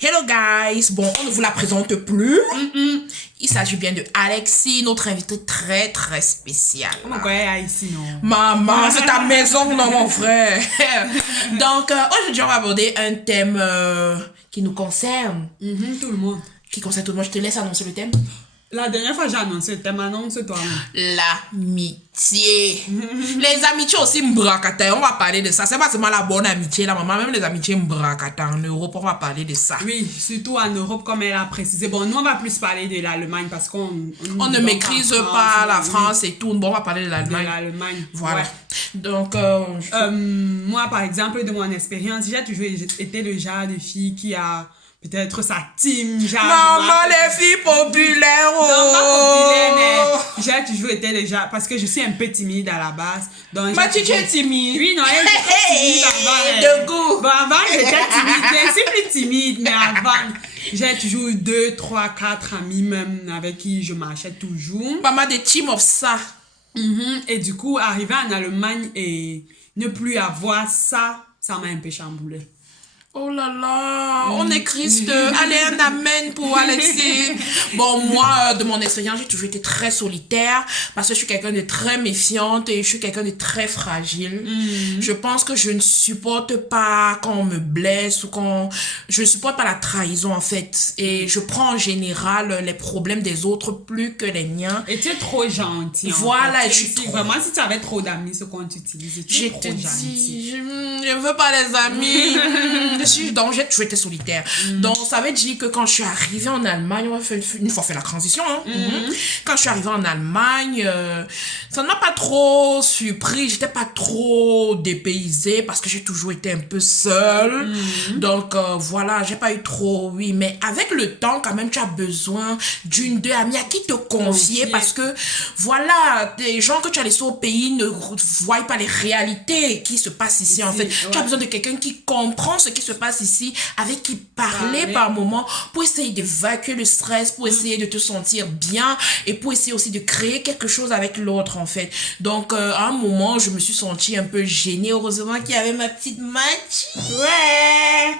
Hello guys, bon, on ne vous la présente plus. Il s'agit bien de Alexis, notre invité très très spécial. Pourquoi ici, non? Maman, c'est ta maison, non mon frère. Donc, aujourd'hui, on va aborder un thème qui nous concerne. Tout le monde. Qui concerne tout le monde. Je te laisse annoncer le thème. La dernière fois, j'ai annoncé le thème, annonce toi-même. L'amitié. Les amitiés aussi m'bracata. On va parler de ça. C'est pas seulement la bonne amitié, la maman. Même les amitiés m'bracata en Europe, on va parler de ça. Oui, surtout en Europe, comme elle a précisé. Bon, nous, on va plus parler de l'Allemagne parce qu'on... On ne maîtrise pas la France et tout. Bon, on va parler de l'Allemagne. De l'Allemagne. Voilà. Ouais. Donc, moi, par exemple, de mon expérience, j'ai toujours été le genre de fille qui a... peut-être sa team, genre... Maman, les filles populaires, oh! Non, pas populaire, mais j'ai toujours été le genre... Parce que je suis un peu timide à la base. Donc, tu es timide? Oui, non, j'étais timide avant. De goût! Bon, avant, j'étais timide. Je suis plus timide, mais avant, j'ai toujours 2, 3, 4 amis même avec qui je marchais toujours. Maman, des team of ça. Et du coup, arriver en Allemagne et ne plus avoir ça, ça m'a un peu chamboulé. Oh là là, on est Christ. Allez, un amen pour Alexis. Bon, moi, de mon expérience, j'ai toujours été très solitaire parce que je suis quelqu'un de très méfiante et je suis quelqu'un de très fragile. Je pense que je ne supporte pas quand on me blesse ou quand... Je ne supporte pas la trahison, en fait. Et je prends en général les problèmes des autres plus que les miens. Et tu es trop gentil. Voilà, et je suis trop... Vraiment, si tu avais trop d'amis, ce qu'on t'utilise, tu es trop gentil. Je ne veux pas les amis. Donc, j'ai toujours été solitaire. Donc, ça veut dire que quand je suis arrivée en Allemagne, on a fait une fois fait la transition. Quand je suis arrivée en Allemagne, ça ne m'a pas trop surpris. J'étais pas trop dépaysée parce que j'ai toujours été un peu seule. Donc, voilà, j'ai pas eu trop, oui. Mais avec le temps, quand même, tu as besoin d'une, deux amies à qui te confier parce que, voilà, des gens que tu as laissés au pays ne voient pas les réalités qui se passent ici, en fait. Ouais. Tu as besoin de quelqu'un qui comprend ce qui se passe ici, avec qui parler par moment pour essayer d'évacuer le stress, pour essayer de te sentir bien et pour essayer aussi de créer quelque chose avec l'autre, en fait. Donc, à un moment, je me suis sentie un peu gênée. Heureusement qu'il y avait ma petite match. Ouais!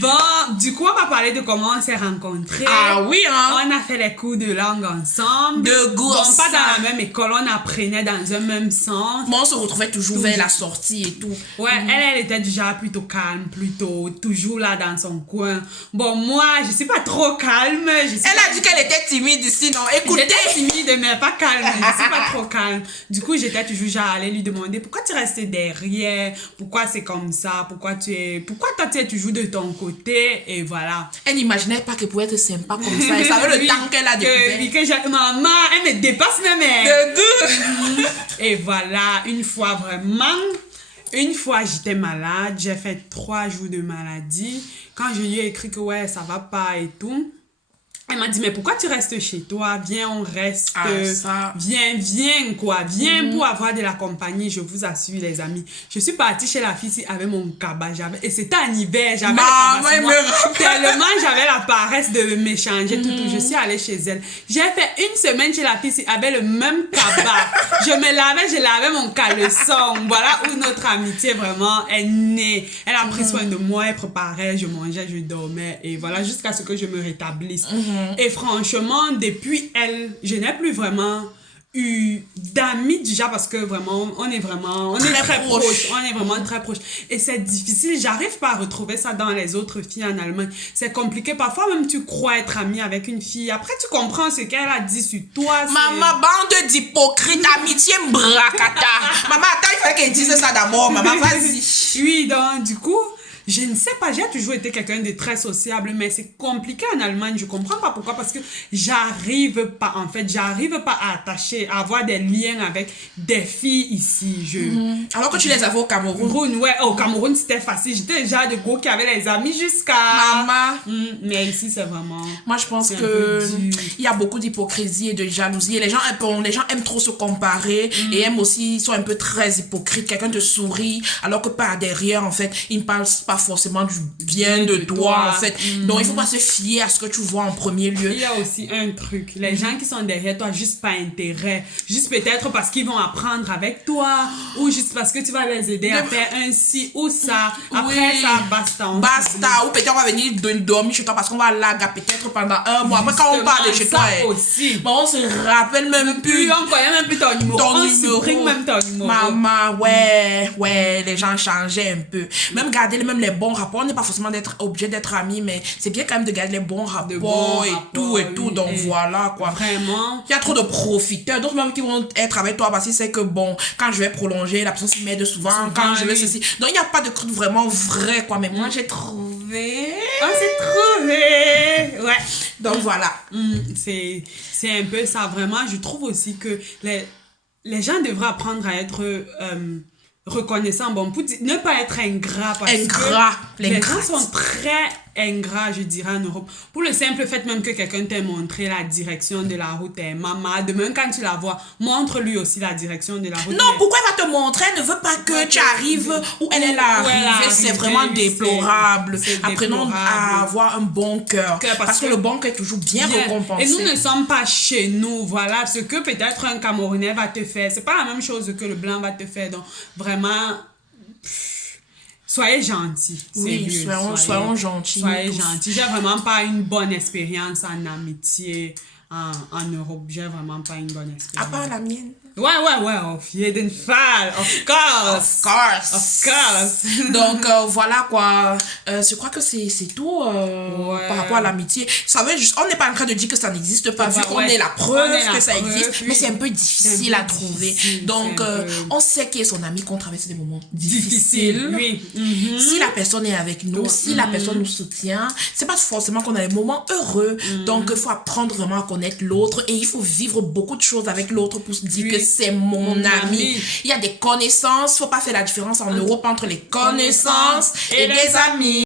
Bon, du coup, on va parler de comment on s'est rencontrés. Ah oui, hein? On a fait les cours de langue ensemble. De goût. Bon, pas dans la même école, on apprenait dans un même sens. Mais on se retrouvait toujours vers la sortie et tout. Ouais, elle était déjà plutôt calme, plutôt toujours là dans son coin. Bon, moi, je suis pas trop calme. Elle a dit qu'elle était timide ici, non? Écoutez. J'étais timide, mais pas calme. Je suis pas trop calme. Du coup, j'étais toujours genre allée lui demander pourquoi tu restes derrière, pourquoi c'est comme ça, pourquoi toi tu es toujours de ton côté, et voilà. Elle n'imaginait pas qu'elle pouvait être sympa comme ça. Elle savait le temps qu'elle a découvert. Maman, elle me dépasse même. De goût. Et voilà, une fois j'étais malade, j'ai fait 3 jours de maladie. Quand je lui ai écrit que ouais, ça va pas et tout, elle m'a dit, mais pourquoi tu restes chez toi? Viens, on reste. Viens, quoi. Viens pour avoir de la compagnie, je vous assure, les amis. Je suis partie chez la fille avec mon cabas. Et c'était en hiver, j'avais tellement j'avais la paresse de m'échanger tout. Je suis allée chez elle. J'ai fait une semaine chez la fille avec le même cabas. je lavais mon caleçon. Voilà où notre amitié vraiment est née. Elle a pris soin de moi, elle préparait, je mangeais, je dormais. Et voilà, jusqu'à ce que je me rétablisse. Et franchement, depuis elle, je n'ai plus vraiment eu d'amis du genre parce que vraiment, on est très proches. On est vraiment très proches. Et c'est difficile. J'arrive pas à retrouver ça dans les autres filles en Allemagne. C'est compliqué. Parfois même, tu crois être amie avec une fille. Après, tu comprends ce qu'elle a dit sur toi. Maman, bande d'hypocrites, amitié bracata. Maman, attends, il fallait qu'elle dise ça d'abord. Maman, vas-y. Oui, donc, du coup... Je ne sais pas, j'ai toujours été quelqu'un de très sociable, mais c'est compliqué en Allemagne. Je comprends pas pourquoi, parce que j'arrive pas à attacher, à avoir des liens avec des filles ici. Alors que tu les avais au Cameroun. Ouais, au Cameroun, c'était facile. J'étais déjà de gros qui avait les amis jusqu'à... Maman. Mais ici, c'est vraiment... Moi, je pense que il y a beaucoup d'hypocrisie et de jalousie. Et les gens aiment trop se comparer et aiment aussi, ils sont un peu très hypocrites. Quelqu'un te sourit, alors que par derrière, en fait, ils ne parlent pas forcément vient de toi, en fait. Donc, il faut pas se fier à ce que tu vois en premier lieu. Il y a aussi un truc. Les gens qui sont derrière toi, juste pas intérêt. Juste peut-être parce qu'ils vont apprendre avec toi ou juste parce que tu vas les aider à faire un ci ou ça. Après ça, basta. Ou peut-être on va venir dormir chez toi parce qu'on va laguer peut-être pendant un mois. Après, quand on parle de chez toi, bon, on se rappelle même plus. On connaît même plus ton numéro. On supprime même ton numéro. Maman, ouais, les gens changeaient un peu. Même garder même les bons rapports. On n'est pas forcément obligé d'être amis, mais c'est bien quand même de garder les bons rapports et tout. Donc voilà, quoi. Vraiment. Il y a trop de profiteurs. D'autres même qui vont être avec toi parce qu'ils savent que bon, quand je vais prolonger, la personne s'y m'aide souvent. Quand je vais ceci. Donc il n'y a pas de truc vraiment vrai, quoi. Mais moi, j'ai trouvé. On s'est trouvé. Ouais. Donc voilà. C'est un peu ça. Vraiment, je trouve aussi que les gens devraient apprendre à être reconnaissants. Bon, pour ne pas être ingrat. Parce que les gens sont très ingrats, je dirais, en Europe. Pour le simple fait même que quelqu'un t'ait montré la direction de la route, maman, demain quand tu la vois, montre-lui aussi la direction de la route. Non, pourquoi elle va te montrer? Elle ne veut pas que tu arrives où elle est là. C'est vraiment déplorable. Apprenons à avoir un bon cœur. Parce que le bon cœur est toujours bien récompensé. Et nous ne sommes pas chez nous, voilà. Ce que peut-être un Camerounais va te faire, c'est pas la même chose que le blanc va te faire. Donc, vraiment... Soyez gentils. Oui, soyons gentils. Soyez gentils. J'ai vraiment pas une bonne expérience en amitié en Europe. J'ai vraiment pas une bonne expérience. À part la mienne. Ouais, auf jeden Fall. Of course. Donc, voilà quoi. Je crois que c'est tout par rapport à l'amitié. Ça veut juste, on n'est pas en train de dire que ça n'existe pas, vu qu'on est la preuve que ça existe, mais c'est un peu difficile à trouver. Donc, on sait qui est son ami, qu'on traverse des moments difficiles. Oui. Si la personne est avec nous, si la personne nous soutient, c'est pas forcément qu'on a des moments heureux. Donc, il faut apprendre vraiment à connaître l'autre et il faut vivre beaucoup de choses avec l'autre pour se dire que c'est mon ami. Il y a des connaissances, faut pas faire la différence en Europe entre les connaissances et des amis.